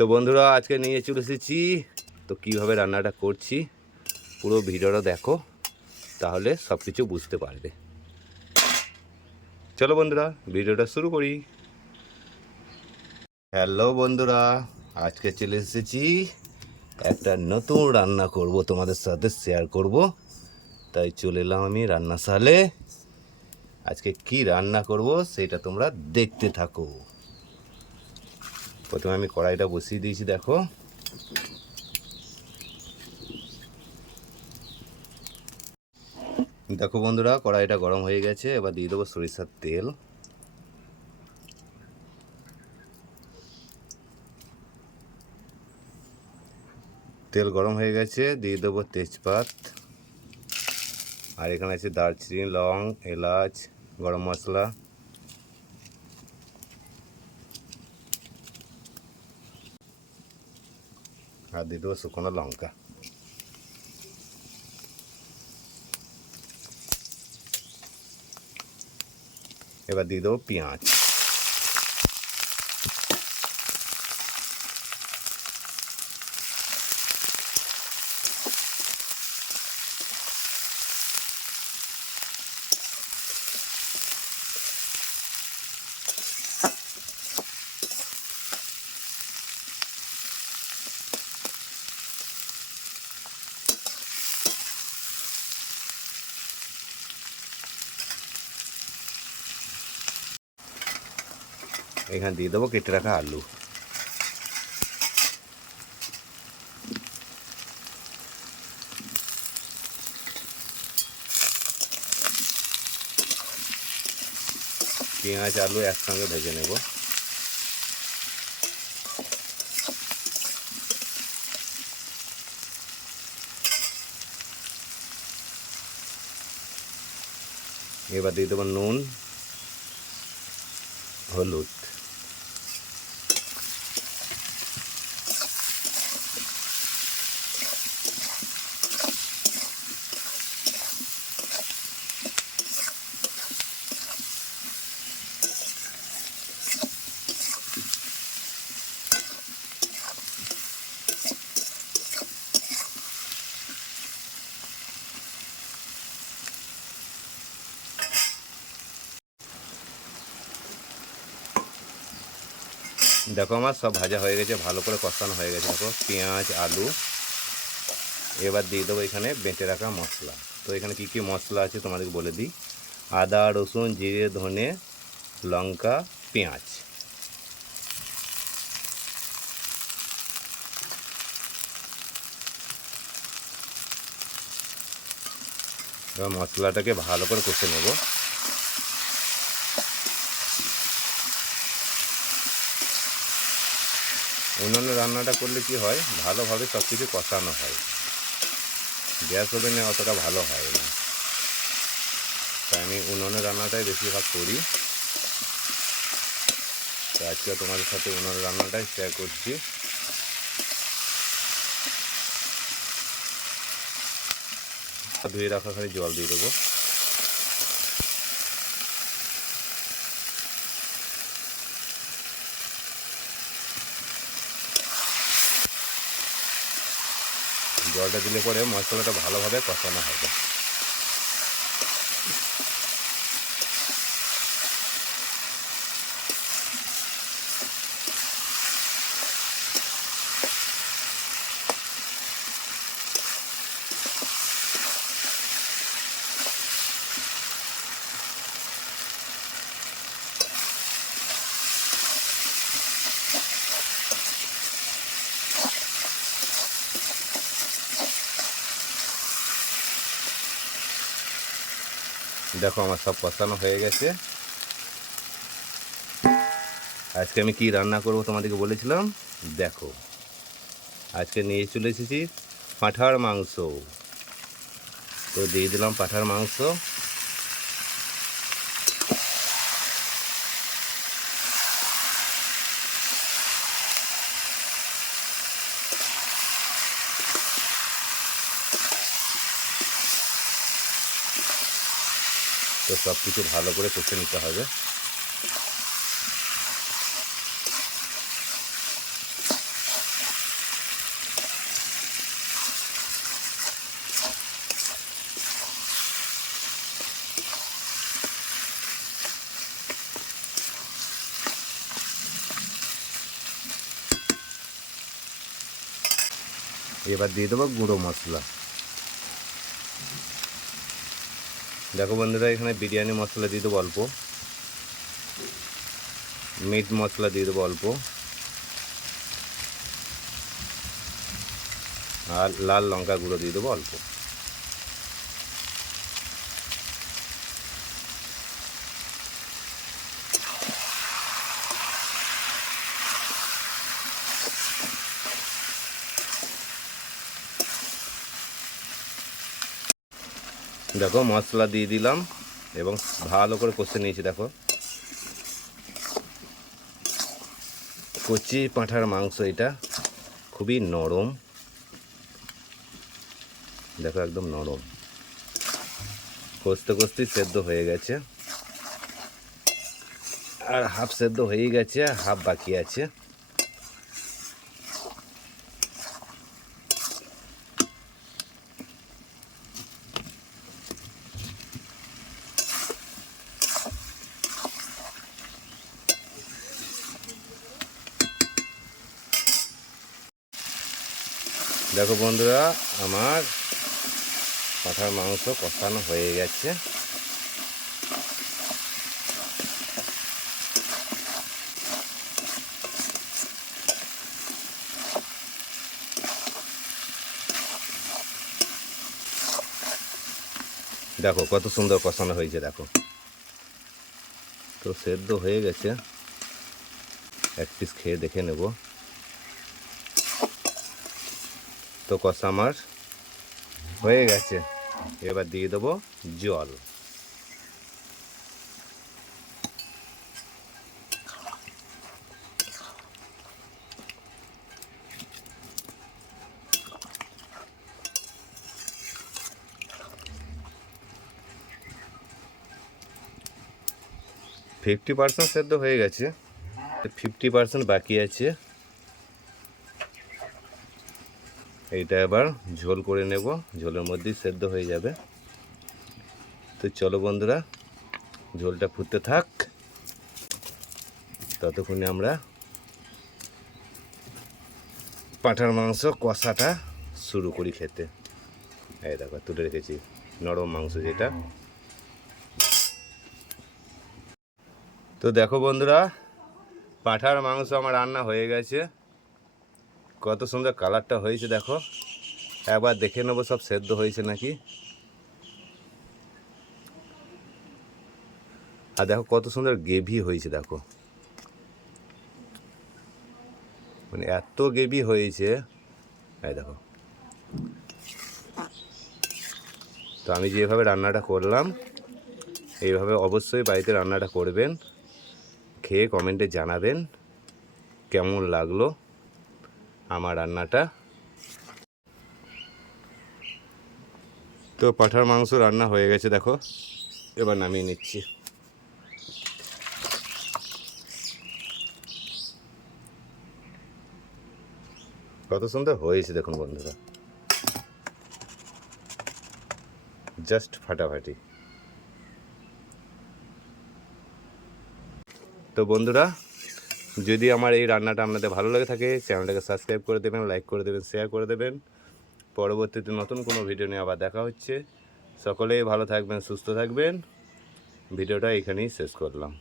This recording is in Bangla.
তো বন্ধুরা, আজকে নিয়ে চলে এসেছি। তো কীভাবে রান্নাটা করছি, পুরো ভিডিওটা দেখো, তাহলে সব কিছু বুঝতে পারবে। চলো বন্ধুরা, ভিডিওটা শুরু করি। হ্যালো বন্ধুরা, আজকে চলে এসেছি। একটা নতুন রান্না করব, তোমাদের সাথে শেয়ার করব। তাই চলে এলাম আমি রান্নাশালে। আজকে কি রান্না করব, সেটা তোমরা দেখতে থাকো। প্রথমে আমি কড়াইটা বসিয়ে দিয়েছি, দেখো। দেখো বন্ধুরা, কড়াইটা গরম হয়ে গেছে, এবার দিয়ে দেবো সরিষার তেল। তেল গরম হয়ে গেছে, দিয়ে দেবো তেজপাত। আর এখানে আছে দারচিনি, লং, এলাচ, গরম মশলা। আর দিয়ে দেবো শুকনো লঙ্কা এবার দিয়ে দেবো পেঁয়াজ এখানে দিয়ে দেবো কেটে রাখা আলু পেঁয়াজ আলু একসঙ্গে ভেজে নেব এবার দিয়ে দেবো নুন হলুদ দেখো আমার সব ভাজা হয়ে গেছে, ভালো করে কষানো হয়ে গেছে। দেখো, পেঁয়াজ, আলু। এবার দিয়ে দেবো এখানে বেঁটে রাখা মশলা। তো এখানে কি কি মশলা আছে তোমাদেরকে বলে দিই। আদা, রসুন, জিরে, ধনে, লঙ্কা, পেঁয়াজ। এবার মশলাটাকে ভালো করে কষে নেব। উনুনে রান্নাটা করলে কি হয়? ভালোভাবে সব কিছু কষানো হয়। গ্যাস ওভেনে অতটা ভালো হয় না। তাই আমি উনুনে রান্নাটাই বেশিরভাগ করি। তো আজকে তোমাদের সাথে উনুনের রান্নাটাই শেয়ার করছি। ধুয়ে রাখা খালি জল দিয়ে দেবো। জলটা দিলে পরে মশলাটা ভালোভাবে কষানো হবে। দেখো আমার সব কষানো হয়ে গেছে। আজকে আমি কি রান্না করব তোমাদেরকে বলেছিলাম? দেখো। আজকে নিয়ে চলে এসেছি পাঁঠার মাংস। তো দিয়ে দিলাম পাঁঠার মাংস। তো সব কিছু ভালো করে কষে নিতে হবে। এবার দিয়ে দেবো গুঁড়ো মশলা। দেখো বন্ধুরা, এখানে বিরিয়ানি মশলা দিয়ে দেবো অল্প। মিট মশলা দিয়ে দেবো অল্প। আর লাল লঙ্কা গুঁড়ো দিয়ে দেবো অল্প। দেখো, মশলা দিয়ে দিলাম এবং ভালো করে কষে নিয়েছি, দেখো। কচি পাঁঠার মাংস এটা খুবই নরম। দেখো, একদম নরম। কষতে কষতেই সেদ্ধ হয়ে গেছে। আর হাফ সেদ্ধ হয়ে গেছে হাফ বাকি আছে। দেখো বন্ধুরা, আমার পাঠার মাংস কষানো হয়ে গেছে। দেখো কত সুন্দর কষানো হয়েছে, দেখো। তো সেদ্ধ হয়ে গেছে। এক পিস খেয়ে দেখে নেব। তো কষা আমার হয়ে গেছে। এবার দিয়ে দেবো জল। ফিফটি পার্সেন্ট সেদ্ধ হয়ে গেছে। ফিফটি পার্সেন্ট বাকি আছে। এইটা এবার ঝোল করে নেব। ঝোলের মধ্যেই সেদ্ধ হয়ে যাবে। তো চলো বন্ধুরা, ঝোলটা ফুটতে থাক। ততক্ষণে আমরা পাঁঠার মাংস, কষাটা শুরু করি খেতে। এই দেখো, তুলে রেখেছি, নরম মাংস যেটা। তো দেখো বন্ধুরা, পাঁঠার মাংস আমার রান্না হয়ে গেছে। কত সুন্দর কালারটা হয়েছে, দেখো। একবার দেখে নেব সব সেদ্ধ হয়েছে নাকি। আর দেখো কত সুন্দর গেভি হয়েছে, দেখো। মানে এত গেভি হয়েছে। এই দেখো। তো আমি যেভাবে রান্নাটা করলাম, এইভাবে অবশ্যই বাড়িতে রান্নাটা করবেন। খেয়ে কমেন্টে জানাবেন, কেমন লাগল। আমার রান্নাটা। তো পাঠার মাংস রান্না হয়ে গেছে, দেখো। এবার নামিয়ে নিচ্ছি। কত সুন্দর হয়েছে দেখুন বন্ধুরা। জাস্ট ফাটাফাটি। তো বন্ধুরা যদি আমার এই রান্নাটা আপনাদের ভালো লাগে থাকে, চ্যানেলটাকে সাবস্ক্রাইব করে দেবেন লাইক করে দেবেন শেয়ার করে দেবেন। পরবর্তীতে নতুন কোনো ভিডিও নিয়ে আবার দেখা হচ্ছে। সকলেই ভালো থাকবেন, সুস্থ থাকবেন। ভিডিওটা এখানেই শেষ করলাম।